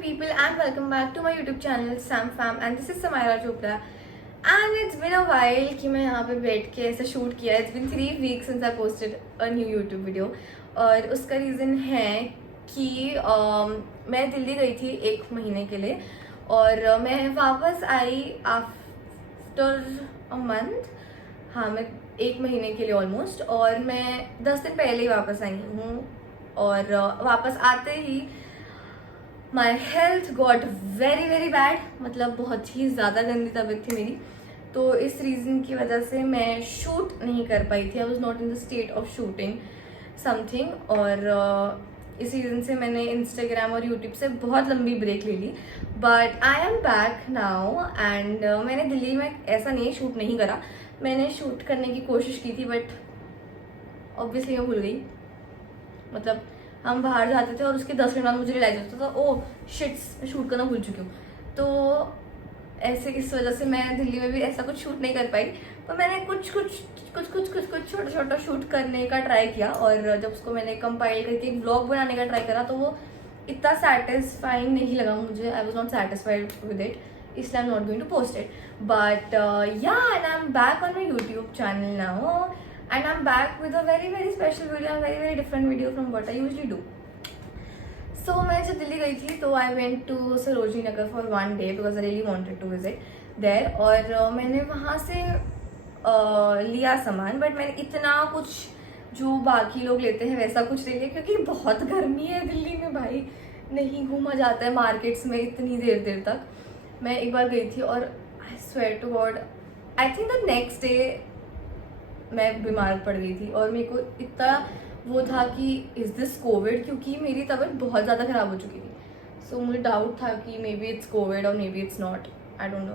people and welcome back to my YouTube channel Sam Fam and this is Samira Chopra and it's been a while कि मैं यहाँ पे बैठ के ऐसा शूट किया. It's been 3 weeks since I posted a new YouTube video और उसका रीज़न है कि मैं दिल्ली गई थी 1 महीने के लिए और मैं वापस आई आफ्टर अ मंथ. हाँ, मैं 1 महीने के लिए ऑलमोस्ट और मैं 10 दिन पहले ही वापस आई हूँ और वापस आते ही my health got very very bad. मतलब बहुत ही ज़्यादा गंदी तबीयत थी मेरी, तो इस रीज़न की वजह से मैं शूट नहीं कर पाई थी. आई was not in the state of shooting something और इस रीज़न से मैंने इंस्टाग्राम और यूट्यूब से बहुत लंबी ब्रेक ले ली. But I am back now and मैंने दिल्ली में ऐसा नहीं शूट नहीं करा. मैंने शूट करने की कोशिश की थी बट ऑब्वियसली मैं भूल गई. मतलब हम बाहर जाते थे और उसके 10 मिनट बाद मुझे रियलाइज होता था ओह शिट्स मैं शूट करना भूल चुकी हूँ. तो ऐसे इस वजह से मैं दिल्ली में भी ऐसा कुछ शूट नहीं कर पाई. पर मैंने कुछ छोटा छोटा शूट करने का ट्राई किया और जब उसको मैंने कंपाइल करके एक ब्लॉग बनाने का ट्राई करा तो वो इतना सेटिस्फाइंग नहीं लगा मुझे. I was not satisfied with it, इसलिए I am not going to post it. But yeah and I am back on my YouTube channel now and I'm back with a very very special video and very different video from what I usually do. So मैं जब दिल्ली गई थी तो I went to Sarojini Nagar for 1 day because I really wanted to visit there और मैंने वहाँ से लिया सामान बट मैंने इतना कुछ जो बाकी लोग लेते हैं वैसा कुछ नहीं लिया क्योंकि बहुत गर्मी है दिल्ली में भाई. नहीं घूमा जाता है मार्केट्स में इतनी देर तक. मैं एक बार गई थी और I swear to God I think the next day मैं बीमार पड़ गई थी और मेरे को इतना वो था कि इज़ दिस कोविड क्योंकि मेरी तबीयत बहुत ज़्यादा ख़राब हो चुकी थी. सो मुझे डाउट था कि may be it's covid or maybe it's not, I don't know.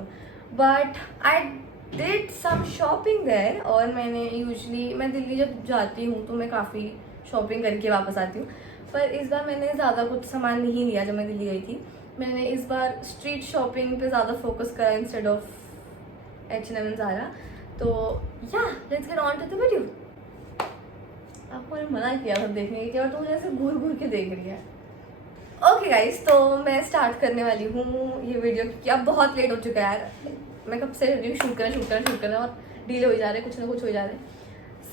But I did some shopping there और मैंने यूजुअली मैं दिल्ली जब जाती हूँ तो मैं काफ़ी शॉपिंग करके वापस आती हूँ. पर इस बार मैंने ज़्यादा कुछ सामान नहीं लिया. जब मैं दिल्ली गई थी मैंने इस बार स्ट्रीट शॉपिंग पे ज़्यादा फोकस करा instead of H&M and Zara. तो yeah let's get on to the video. आपको मैंने मना किया था देखने के लिए और तो मुझे ऐसे घूर के देख रही है. ओके गाइस, तो मैं स्टार्ट करने वाली हूँ ये वीडियो क्योंकि अब बहुत लेट हो चुका है यार. मैं कब से वीडियो शूट करना और डिले हो जा रहे, कुछ ना कुछ हो जा रहे.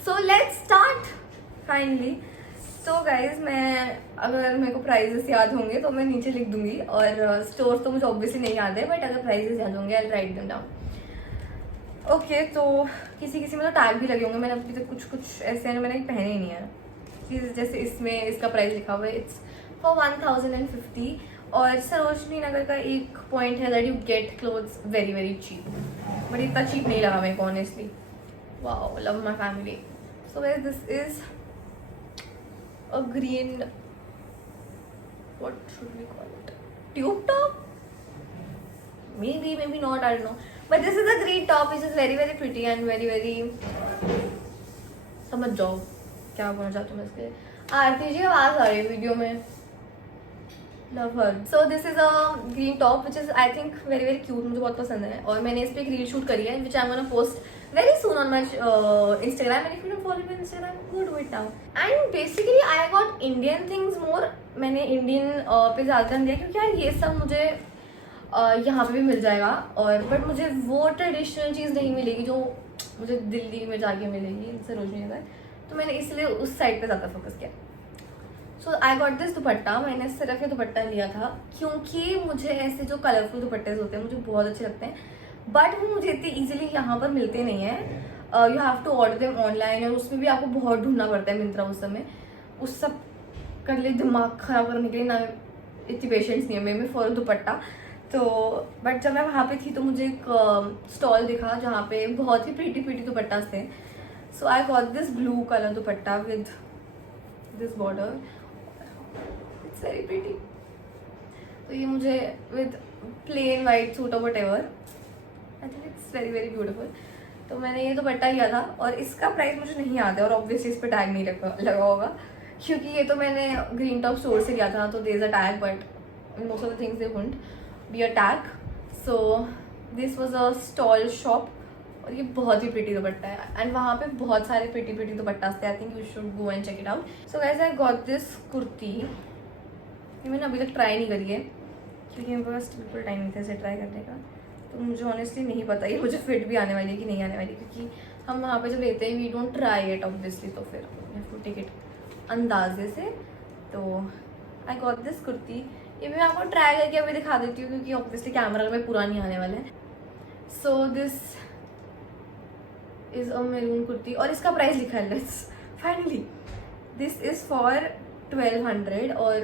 So let's start finally. तो गाइज मैं अगर मेरे को प्राइजेस याद होंगे तो मैं नीचे लिख दूंगी और स्टोर तो मुझे ऑब्वियसली नहीं याद है बट अगर प्राइजेस याद होंगे आई राइट देम डाउन. ओके तो किसी में तो टैग भी लगे होंगे. मैंने अभी तक कुछ ऐसे हैं मैंने पहने ही नहीं है चीज़. जैसे इसमें इसका प्राइस लिखा हुआ है इट्स फॉर 1050 और सरोजनी नगर का एक पॉइंट है that you get clothes very very cheap. But इतना चीप नहीं लगा मेरे को honestly. Wow, love my family. So guys this is a green what should we call it, tube top maybe not, I don't know. But this is a green top which is very very pretty and very समझ जाओ क्या बोलना चाहती हूँ मैं इसके. आरती जी आवाज आ रही है वीडियो में. Love her. So this is a green top which is I think very very cute. मुझे बहुत पसंद है और मैंने इस पर एक रील शूट करी है which I am gonna post very soon on my Instagram. And if you don't follow me Instagram go do it now. And basically I got Indian things more. मैंने इंडियन पे ज़्यादा ध्यान दिया क्योंकि यार ये सब मुझे यहाँ पे भी मिल जाएगा और बट मुझे वो ट्रेडिशनल चीज़ नहीं मिलेगी जो मुझे दिल्ली में जाके मिलेगी सरोजनी नगर. तो मैंने इसलिए उस साइड पे ज़्यादा फोकस किया. सो आई गॉट दिस दुपट्टा. मैंने सिर्फ ये दुपट्टा लिया था क्योंकि मुझे ऐसे जो कलरफुल दुपट्टे होते हैं मुझे बहुत अच्छे लगते हैं बट वो मुझे इतनी ईजिली यहाँ पर मिलते नहीं हैं. You have to order them online और उसमें भी आपको बहुत ढूंढना पड़ता है मिंत्रा. उस समय उस सब कर लिए दिमाग ख़राब करने के लिए ना इतनी पेशेंस नहीं है मेरे में फॉर दुपट्टा. तो बट जब मैं वहाँ पे थी तो मुझे एक स्टॉल दिखा जहाँ पे बहुत ही प्रीटी दुपट्टा थे. So I got this blue colour dupatta with this border. It's very pretty. तो ये मुझे विद प्लेन वाइट सूट और whatever I think it's very very beautiful. तो मैंने ये दुपट्टा लिया था और इसका प्राइस मुझे नहीं याद है और ऑब्वियसली इस पर टैग नहीं लगा होगा क्योंकि ये तो मैंने ग्रीन टॉप स्टोर से लिया था तो there is a tag but most of the things they wouldn't be a tag. So this was a stall shop और ये बहुत ही प्रीटी दुपट्टा है एंड वहाँ पे बहुत सारे प्रीटी दुपट्टा थे. I think you should go and check it out. So guys I got this kurti. ये मैंने अभी तक ट्राई नहीं करी है क्योंकि मेरे पास बिल्कुल टाइम नहीं था इसे ट्राई करने का। तो मुझे ऑनेस्टली नहीं पता ये मुझे फिट भी आने वाली है कि नहीं आने वाली, क्योंकि हम वहाँ पे जब लेते हैं we don't try it obviously, तो फिर यू टू टेक इट अंदाजे से। तो आई गॉट दिस कुर्ती, ये मैं आपको ट्राई करके अभी दिखा देती हूँ क्योंकि ऑब्वियसली कैमरा में पूरा नहीं आने वाला है। So this is a maroon kurti और इसका प्राइस लिखा है let's finally this is for 1200 और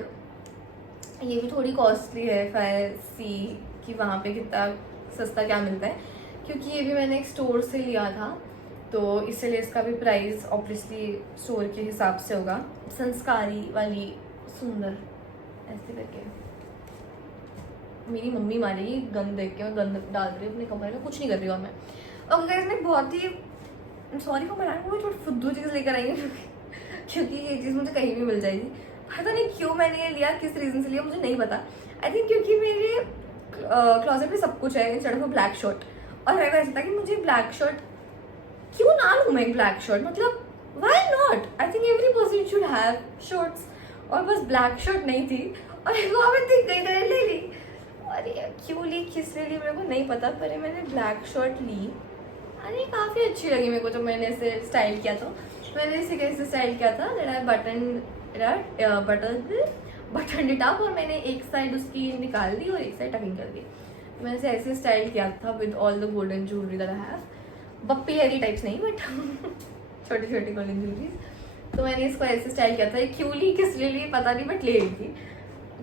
ये भी थोड़ी कॉस्टली है इफ आई सी कि वहाँ पे कितना सस्ता क्या मिलता है, क्योंकि ये भी मैंने एक स्टोर से लिया था तो इसलिए इसका भी प्राइस ऑब्वियसली स्टोर के हिसाब से होगा। संस्कारी वाली सुंदर ऐसे करके मेरी मम्मी मारेगी गंद देख के, मैं गंद डाल रही हूँ अपने कमरे में, कुछ नहीं कर रही हूँ और मैं। ओके गाइस, मैं बहुत ही सॉरी फॉर बनाने को थोड़ी फुद्दू चीज़ लेकर आई हूँ क्योंकि ये चीज़ मुझे कहीं भी मिल जाएगी। पता नहीं क्यों मैंने ये लिया, किस रीज़न से लिया मुझे नहीं पता। आई थिंक क्योंकि मेरे क्लोजेट में सब कुछ है इंस्टेड ऑफ ब्लैक शर्ट, और मेरे को ऐसा था कि मुझे ब्लैक शर्ट क्यों ना लूँ मैं ब्लैक शर्ट, मतलब why not, I think every person should have shirts, और बस ब्लैक शर्ट नहीं थी और वहाँ पे दिख गई तो ले ली। और ये क्यों ली किस लिए ली मेरे को नहीं पता, पर मैंने ब्लैक शर्ट ली। अरे काफ़ी अच्छी लगी मेरे को जब मैंने इसे स्टाइल किया, तो मैंने इसे कैसे स्टाइल किया था that I button it up, और मैंने एक साइड उसकी निकाल दी और एक साइड टकिंग कर दी। मैंने इसे ऐसे स्टाइल किया था with all the golden jewellery that I have, Bappi हेरी टाइप्स नहीं बट छोटी छोटी गोल्डन ज्वेलरीज। तो मैंने इसको ऐसे स्टाइल किया था। ये क्यों ली किस लिए ली पता नहीं, बट ले ली थी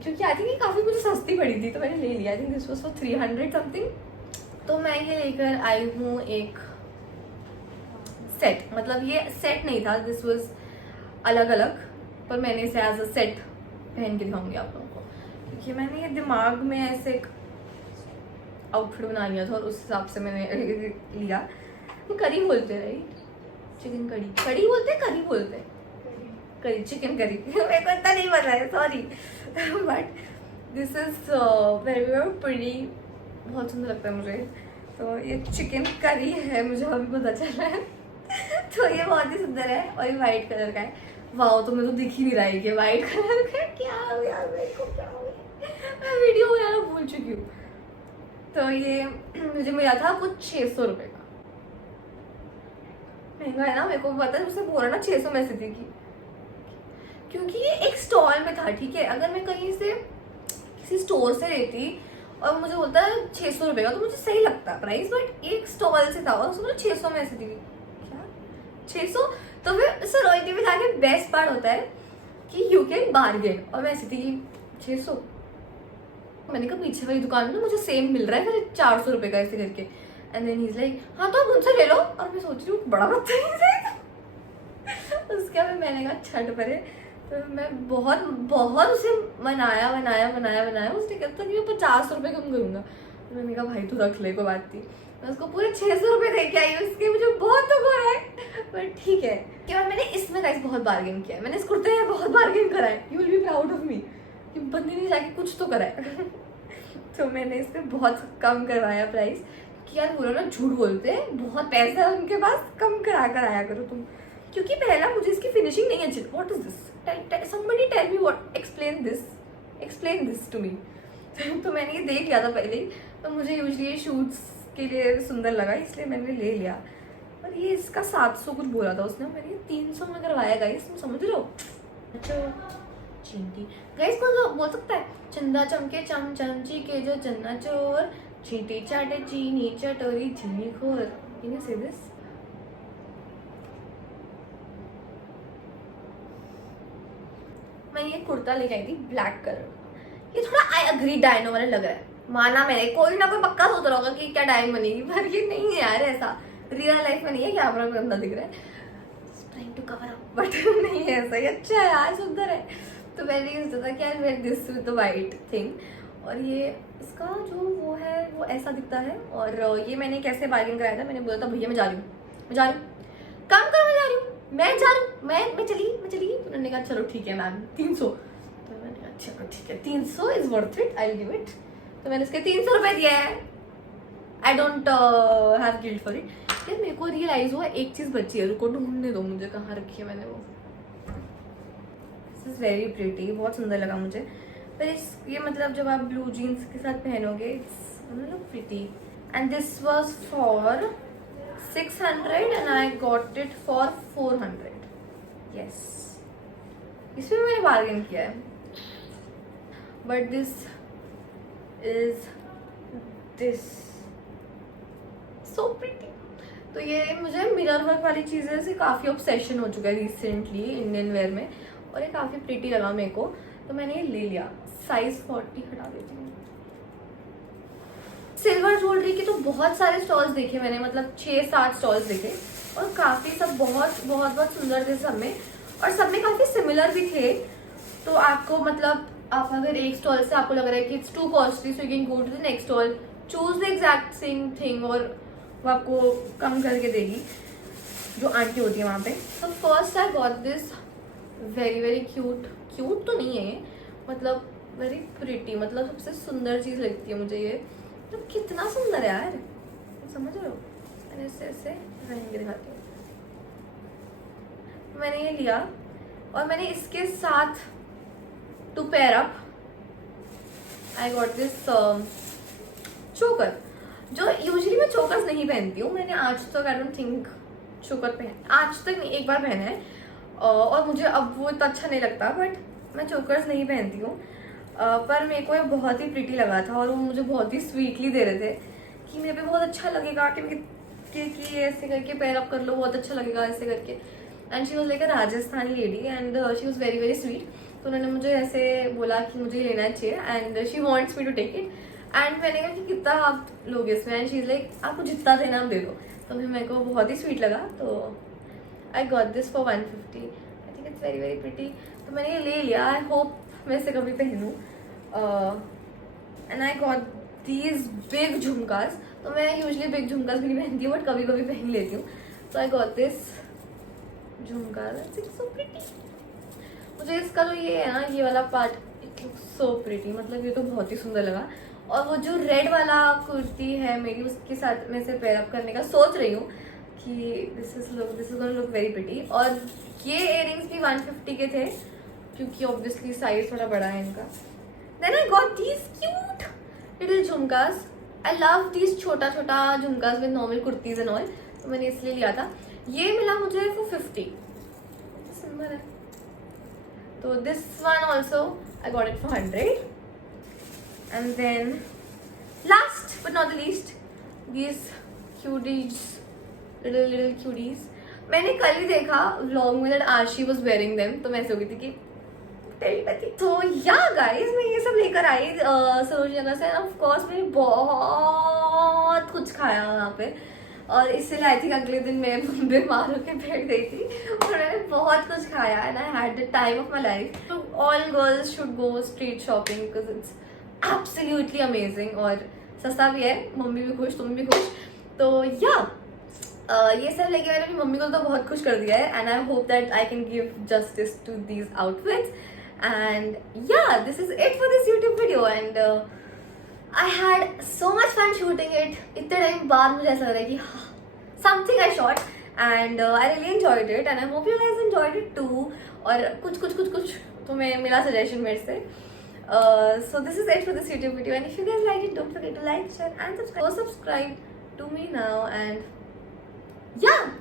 क्योंकि आई थिंक ये काफ़ी मुझे सस्ती पड़ी थी तो मैंने ले लिया। I think this was for 300 something. तो मैं ये लेकर आई हूँ एक सेट, मतलब ये सेट नहीं था, दिस वाज अलग अलग, पर मैंने इसे एज अ सेट पहन के दिखाऊंगी आप लोगों को, क्योंकि मैंने ये दिमाग में ऐसे एक आउटफिट बना लिया था और उस हिसाब से मैंने लिया। करी बोलते राइट, चिकन करी, करी बोलते करी बोलते करी, चिकन करी मेरे को इतना नहीं पता है sorry, but this is very very pretty, बहुत सुंदर लगता है मुझे। तो ये चिकन करी है, मुझे अभी पता चला है तो ये बहुत ही सुंदर है और ये वाइट कलर का है। वाओ, तो मैं तो दिख ही नहीं रहा है कि वाइट कलर का क्या हो गया मेरे को, क्या हो गया, मैं वीडियो बनाना भूल चुकी हूँ। तो ये मुझे मिला था कुछ 600 रुपये का, महंगा है ना, मेरे को पता है, मुझसे बोल रहा ना 600 में से थी क्योंकि ये एक स्टॉल में था। ठीक है, अगर मैं कहीं से किसी स्टोर से लेती और मुझे बोलता है 600 रुपये का तो मुझे सही लगता प्राइस, बट एक स्टॉल से था और उसमें 600 में से थी। क्या 600? तो फिर सरोजिनी में जाके बेस्ट पार्ट होता है कि यू कैन बार्गेन, और मैं ऐसी थी 600, मैंने कहा पीछे वाली दुकान में मुझे सेम मिल रहा है फिर 400 रुपये का ऐसे करके। And then he is like हाँ तो आप मुझसे ले लो, और मैं सोच रही हूँ बड़ा बदतमीज है उसके बाद मैंने कहा छठ परे, तो मैं बहुत बहुत उसे मनाया बनाया बनाया बनाया, उसने कहता कि मैं 50 रुपये कम करूँगा। तो मैंने कहा भाई तू रख ले, कोई बात नहीं। मैं उसको पूरे 600 रुपये दे के आई, उसके मुझे बहुत दुख हो रहा है, बट ठीक है। कि और मैंने इसमें गाइस बहुत बार्गेन किया है, मैंने इस कुर्ते में बहुत बार्गेन करा है, you will be proud of me कि बंदी ने जाके कुछ तो करा है तो मैंने इस पर बहुत कम करवाया प्राइस, कि यार बोलो ना झूठ बोलते हैं, बहुत पैसा है उनके पास, कम करा कर आया करो तुम। क्योंकि पहला मुझे इसकी फिनिशिंग नहीं अच्छी, what is this, somebody tell me what, explain this to me तो मैंने ये देख लिया था पहले ही, तो मुझे यूजली शूट्स के लिए सुंदर लगा इसलिए मैंने ले लिया। और ये इसका 700 कुछ बोला था उसने, मैंने 300 में करवाया गाइस, तुम समझ रहे हो। चींटी गाइस को बोल सकता है, चंदा चमके चम चमची के जो चन्ना चोर, चींटी चाटे चीनी चटोरी चीनी खोर, कैन यू से दिस? मैं ये कुर्ता लेके आई थी ब्लैक कलर, ये थोड़ा आई अग्री डायनो वाला लग रहा है, माना मैंने, कोई ना कोई पक्का सोच रहा होगा कि क्या डायन बनेगी, पर ये नहीं है यार, ऐसा रियल लाइफ में नहीं है, कैमरा में गंदा दिख रहा है, trying to cover up, but नहीं है ऐसा, ये अच्छा है यार, सुंदर है। तो मैंने ये सोचा था कि I wear this with the white thing, और ये इसका जो वो है वो ऐसा दिखता है। और ये मैंने कैसे बार्गेन कराया था, मैंने बोला था भैया मैं जा रही हूँ, काम करो, मैं जा रही हूँ, मैं जा रही हूँ, मैं चली। तो उन्होंने कहा चलो ठीक है मैम 300, तो मैंने कहा चलो ठीक है 300 is worth it, I will give it. तो मैंने उसके 300 रुपये दिए हैं, I don't have guilt for it. यार मेरे को रियलाइज हुआ एक चीज़ बची है, रुको ढूंढने दो मुझे कहाँ रखी है मैंने वो। दिस इज वेरी प्रिटी, बहुत सुंदर लगा मुझे, पर ये मतलब जब आप ब्लू जीन्स के साथ पहनोगे it's look pretty. And this was for 600 and I got it for 400। Yes, इसमें मैंने बार्गेन किया है। But this so pretty. तो ये मुझे मिरर वर्क वाली चीज़ें से काफ़ी ऑब्सेशन हो चुका है रिसेंटली इंडियन वेयर में, और ये काफ़ी प्रिटी लगा मेरे को, तो मैंने ये ले लिया। साइज 40 हटा देती हूँ। सिल्वर ज्वेलरी के तो बहुत सारे स्टॉल्स देखे मैंने, मतलब 6-7 स्टॉल्स देखे, और काफ़ी सब बहुत बहुत बहुत सुंदर थे सब में, और सब में काफ़ी सिमिलर भी थे। तो आपको मतलब आप अगर एक स्टॉल से आपको लग रहा है कि it's too costly, so you can go to the next stall, choose the exact same thing, और वो आपको कम करके देगी जो आंटी होती है वहाँ पे। तो first I got this very very cute तो नहीं है, मतलब वेरी प्रिटी, मतलब सबसे सुंदर चीज़ लगती है मुझे ये। तो कितना सुंदर है यार, समझ रहे हो। मैंने इससे ऐसे पहन के दिखाती हूँ। मैंने ये लिया और मैंने इसके साथ to pair up I got this choker, जो यूजुअली मैं चोकर्स नहीं पहनती हूँ। मैंने आज तक आई डोंट थिंक चोकर आज तक नहीं, एक बार पहना है, और मुझे अब वो इतना अच्छा नहीं लगता, बट मैं चोकर्स नहीं पहनती हूँ। पर मेरे को ये बहुत ही प्रिटी लगा था, और वो मुझे बहुत ही स्वीटली दे रहे थे कि मेरे पे बहुत अच्छा लगेगा कि ऐसे करके पेयर अप कर लो, बहुत अच्छा लगेगा ऐसे करके। And she was like a Rajasthani lady and she was very very sweet. तो उन्होंने मुझे ऐसे बोला कि मुझे लेना चाहिए and she wants me to take it. And मैंने कहा कि कितना आप लोगे इसमें, एंड शी इज लाइक आपको जितना देना आप दे दो। तो मेरे को बहुत ही स्वीट लगा, तो आई got this for 150। I think it's very very pretty. तो मैंने ये ले लिया, आई होप मैं इसे कभी पहनूँ। And I got these big jhumkas. तो मैं यूजली बिग झुमकास भी नहीं पहनती हूँ, बट कभी कभी पहन लेती हूँ। तो आई got this झुमकास, it's so pretty. मुझे इसका जो ये है ना, ये वाला part, it looks so pretty, मतलब ये तो बहुत ही सुंदर लगा। और वो जो रेड वाला कुर्ती है मेरी, उसके साथ मैं इसे पेयर अप करने का सोच रही हूँ कि this is gonna look very pretty. और ये इयररिंग्स भी 150 के थे, क्योंकि ऑब्वियसली साइज थोड़ा बड़ा है इनका। Then I got these cute little jhumkas. I love these छोटा छोटा jhumkas with normal kurtis and all, तो मैंने इसलिए लिया था। ये मिला मुझे फॉर 50, सिंपल है। तो this one also I got it for 100। And then last but not the least, these cuties, little cuties. मैंने कल ही देखा व्लॉग में that आशी was wearing them, तो मैं ऐसे हो गई थी कि टेलीपैथी। तो या गाइस, मैं ये सब लेकर आई सरोजनी नगर से। ऑफ कोर्स मैंने बहुत कुछ खाया वहाँ पे, और इसलिए आई थिंक अगले दिन मैं बीमार होकर बैठ गई थी, और मैंने बहुत कुछ खाया and I had the time of my life. तो all girls should go street shopping because it's absolutely amazing, और सस्ता भी है, मम्मी भी खुश, तुम भी खुश। तो या ये सब लेके मैंने अपनी मम्मी को तो बहुत खुश कर दिया है, and I hope that I can give justice to these outfits. And yeah this is it for this YouTube video, and I had so much fun shooting it. इतने टाइम बाद मुझे ऐसा लग रहा है कि something I shot and I really enjoyed it, and I hope you guys enjoyed it too. और कुछ तुम्हें मिला सजेशन मेरे से। So this is it for this YouTube video, and if you guys like it, don't forget to like, share and subscribe. Go subscribe to me now, and yeah,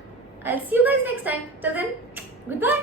I'll see you guys next time. Till then, goodbye.